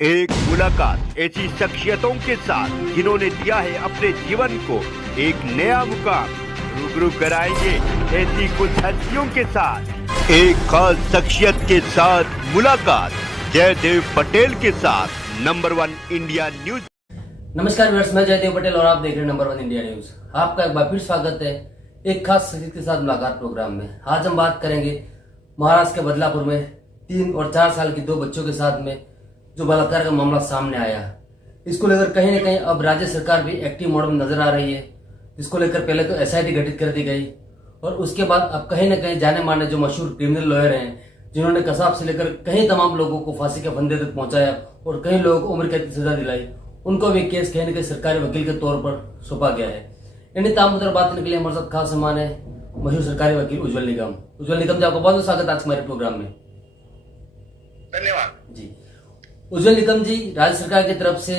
एक मुलाकात ऐसी शख्सियतों के साथ जिन्होंने दिया है अपने जीवन को एक नया मुकाम। रूबरू कराएंगे ऐसी कुछ हस्तियों के साथ एक खास शख्सियत के साथ मुलाकात। जयदेव पटेल के साथ नंबर 1 इंडिया न्यूज। नमस्कार व्यूअर्स, मैं जयदेव पटेल और आप देख रहे हैं नंबर 1 इंडिया न्यूज। आपका एक बार फिर स्वागत है एक खास शख्सियत के साथ मुलाकात प्रोग्राम में। आज हम बात करेंगे महाराष्ट्र के बदलापुर में 3 और 4 साल की 2 बच्चों के साथ में जो बलात्कार का मामला सामने आया। इसको लेकर कहीं न कहीं अब राज्य सरकार भी एक्टिव मोड में नजर आ रही है। इसको लेकर पहले तो एसआईटी गठित कर दी गई और उसके बाद अब कहीं न कहीं जाने माने जो मशहूर क्रिमिनल लॉयर हैं, जिन्होंने कसाब से लेकर कहीं तमाम लोगों को फांसी के फंदे तक पहुंचाया और कई लोगों को उम्र कैद की सजा दिलाई, उनको भी केस कहीं न कहीं सरकारी वकील के तौर पर सौंपा गया है। इन्हीं तमाम मुद्दों पर बात करने के लिए हमारे साथ खास मेहमान है मशहूर सरकारी वकील उज्जवल निगम। उज्जवल निगम जी, आपका बहुत बहुत स्वागत है आज हमारे प्रोग्राम में। धन्यवाद जी उज्जवल निगम जी, राज्य सरकार की तरफ से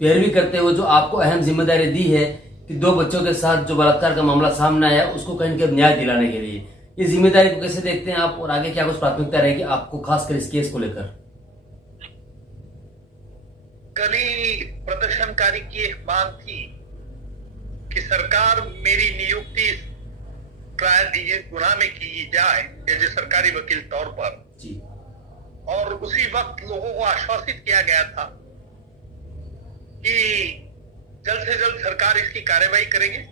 पैरवी करते हुए जो आपको अहम जिम्मेदारी दी है कि 2 बच्चों के साथ जो बलात्कार का मामला सामने आया उसको कहीं ना कहीं न्याय दिलाने के लिए, ये जिम्मेदारी को कैसे देखते हैं आप और आगे क्या कुछ प्राथमिकता रहेगी आपको खासकर इस केस को लेकर? कल ही प्रदर्शनकारी की एक मांग थी कि सरकार मेरी नियुक्ति ट्रायल गुना में की जाए एज ए सरकारी वकील तौर पर जी। और उसी वक्त लोगों को आश्वासित किया गया था कि जल्द से जल्द सरकार इसकी कार्यवाही करेगी।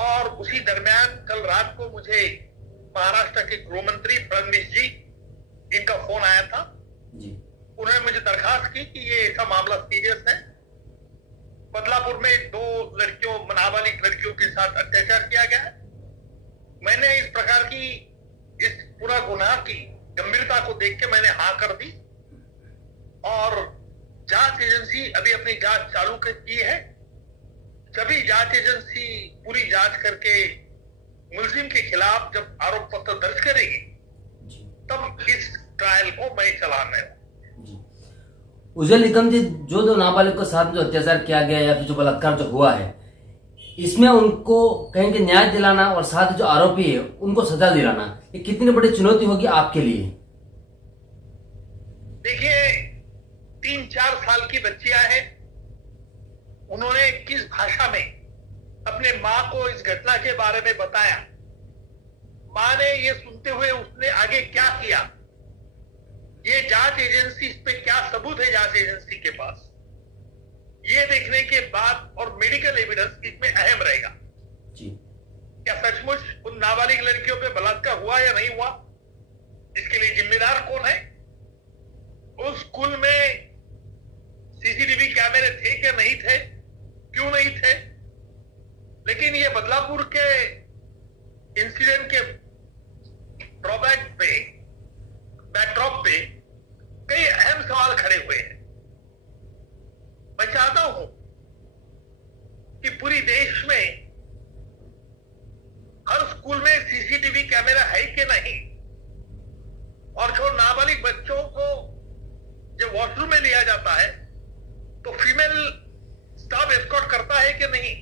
और उसी दरमियान कल रात को मुझे महाराष्ट्र के गृह मंत्री फडणवीस जी, इनका फोन आया था जी। उन्होंने मुझे दरखास्त की कि ये ऐसा मामला सीरियस है, बदलापुर में 2 लड़कियों, नाबालिग लड़कियों के साथ अत्याचार किया गया है। मैंने इस प्रकार की इस पूरा गुनाह की गंभीरता को देख के मैंने हाँ कर दी और जांच एजेंसी अभी अपनी जांच चालू की है। सभी जांच एजेंसी पूरी जांच करके मुलजिम के खिलाफ जब आरोप पत्र दर्ज करेगी तब इस ट्रायल को मैं चलाने। उज्जवल निगम जी, जो 2 नाबालिग के साथ जो अत्याचार किया गया या फिर जो बलात्कार जो हुआ है, इसमें उनको कहीं के न्याय दिलाना और साथ जो आरोपी है उनको सजा दिलाना, ये कितनी बड़ी चुनौती होगी आपके लिए? देखिए, 3-4 साल की बच्चियां हैं, उन्होंने किस भाषा में अपने माँ को इस घटना के बारे में बताया, माँ ने ये सुनते हुए उसने आगे क्या किया, ये जांच एजेंसी, इस पे क्या सबूत है जांच एजेंसी के पास, ये देखने के बाद और मेडिकल एविडेंस इसमें अहम रहेगा जी। क्या सचमुच उन नाबालिग लड़कियों पे बलात्कार हुआ या नहीं हुआ, इसके लिए जिम्मेदार कौन है, उस स्कूल में सीसीटीवी कैमरे थे क्या नहीं थे, क्यों नहीं थे। लेकिन ये बदलापुर के इंसिडेंट के बैकड्रॉप पे कई अहम सवाल खड़े हुए हैं। मैं चाहता हूं कि पूरी देश में हर स्कूल में सीसीटीवी कैमरा है कि नहीं, और जो नाबालिग बच्चों को जब वॉशरूम में लिया जाता है तो फीमेल स्टाफ एस्कॉर्ट करता है कि नहीं।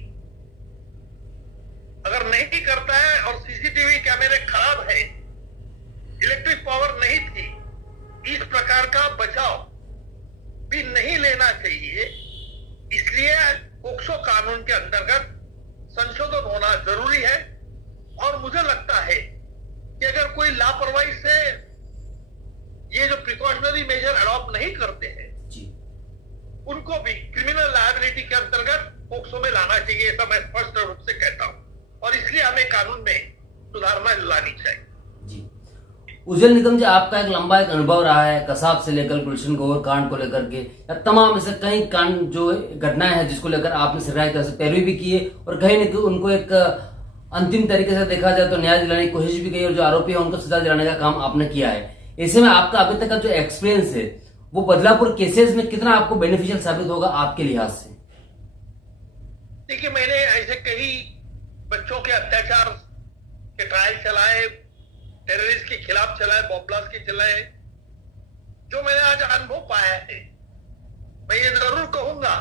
अगर नहीं करता है और सीसीटीवी कैमरे खराब है, इलेक्ट्रिक पावर नहीं थी, इस प्रकार का बचाव भी नहीं लेना चाहिए। इसलिए पोक्सो कानून के अंतर्गत संशोधन होना जरूरी है। और मुझे लगता है कि अगर कोई लापरवाही से ये जो प्रिकॉशनरी मेजर अडॉप्ट नहीं करते हैं जी, उनको भी क्रिमिनल लायबिलिटी के अंतर्गत पोक्सो में लाना चाहिए, ऐसा मैं स्पष्ट रूप से कहता हूं। और इसलिए हमें कानून में सुधारणा लानी चाहिए जी। उज्जवल निगम जी, आपका एक लंबा एक अनुभव रहा है कसाब से लेकर गुलशन गौर कांड को लेकर के, या तमाम ऐसे कई कांड जो घटनाएं हैं जिसको लेकर आपने सरकारी तरफ से पैरवी भी की है और कहीं न कहीं उनको एक अंतिम तरीके से देखा जाए तो न्याय दिलाने की कोशिश भी की और जो आरोपी है उनको सजा दिलाने का काम आपने किया है। ऐसे में आपका अभी तक का जो एक्सपीरियंस है वो बदलापुर केसेस में कितना आपको बेनिफिशियल साबित होगा आपके लिहाज से? देखिए, मैंने ऐसे कई बच्चों के अत्याचार के ट्रायल चलाए, टेररिस्ट के खिलाफ चलाए, बॉम्ब ब्लास्ट के चलाए, जो मैंने आज अनुभव पाया है, मैं ये जरूर कहूंगा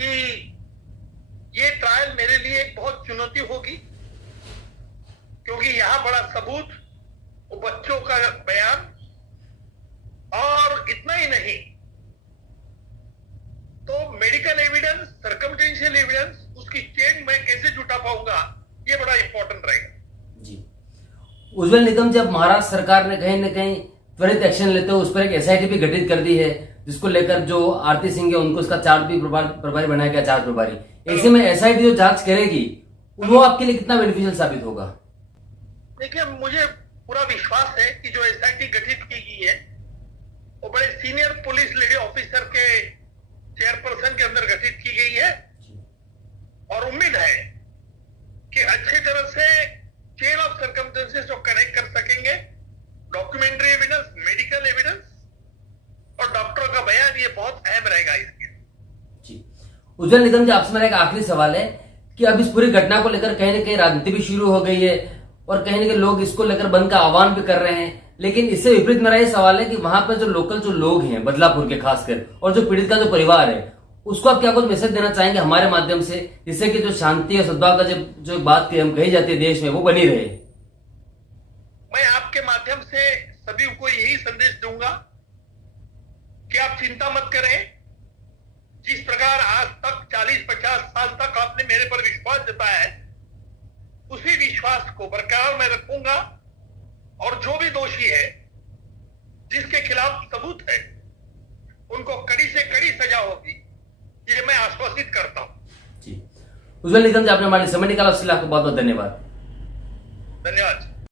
कि ये ट्रायल मेरे लिए एक बहुत चुनौती होगी, क्योंकि यहां बड़ा सबूत, वो बच्चों का बयान, और इतना ही उज्जवल निगम, जब महाराष्ट्र सरकार ने कहीं न कहीं त्वरित एक्शन लेते हुए उस पर एक एसआईटी भी गठित कर दी है, जिसको लेकर जो आरती सिंह है उनको उसका चार्ज भी प्रभारी बनाया गया, चार्ज प्रभारी। ऐसे में एसआईटी जो जांच करेगी वो आपके लिए कितना बेनिफिशियल साबित होगा? देखिए, मुझे पूरा विश्वास है कि जो एसआईटी गठित की गई है वो बड़े सीनियर पुलिस लेडी ऑफिसर के चेयरपर्सन के अंदर गठित की गई है, और उम्मीद है कि अच्छी तरह से चेन ऑफ सर्कमस्टेंसेस को कनेक्ट कर सकेंगे। डॉक्यूमेंट्री एविडेंस, मेडिकल एविडेंस और डॉक्टर का बयान, ये बहुत अहम रहेगा इसके। जी, उज्जवल निगम जी, आपसे मेरा एक आखिरी सवाल है कि अब इस पूरी घटना को लेकर कहीं न कहीं राजनीति भी शुरू हो गई है और कहीं न कहीं लोग इसको लेकर बंद का आह्वान भी कर रहे हैं, लेकिन इससे विपरीत मेरा ये सवाल है कि वहां पर जो लोकल जो लोग हैं बदलापुर के खासकर, और जो पीड़ित का जो परिवार है, उसको आप क्या कुछ मैसेज देना चाहेंगे हमारे माध्यम से, जिससे कि जो शांति और सद्भाव का जो बात कही जाती है देश में, वो बनी रहे? मैं आपके माध्यम से सभी को यही संदेश दूंगा कि आप चिंता मत करें। जिस प्रकार आज तक 40-50 साल तक आपने मेरे पर विश्वास जताया है, उसी विश्वास को बरकरार मैं रखूंगा, और जो भी दोषी है, जिसके खिलाफ सबूत है, उनको कड़ी से कड़ी सजा होगी, ये मैं आश्वासित करता हूं। जी, उज्जवल निगम जी, आपने हमारे समय निकाला, उसके लिए आपको बहुत बहुत धन्यवाद। धन्यवाद।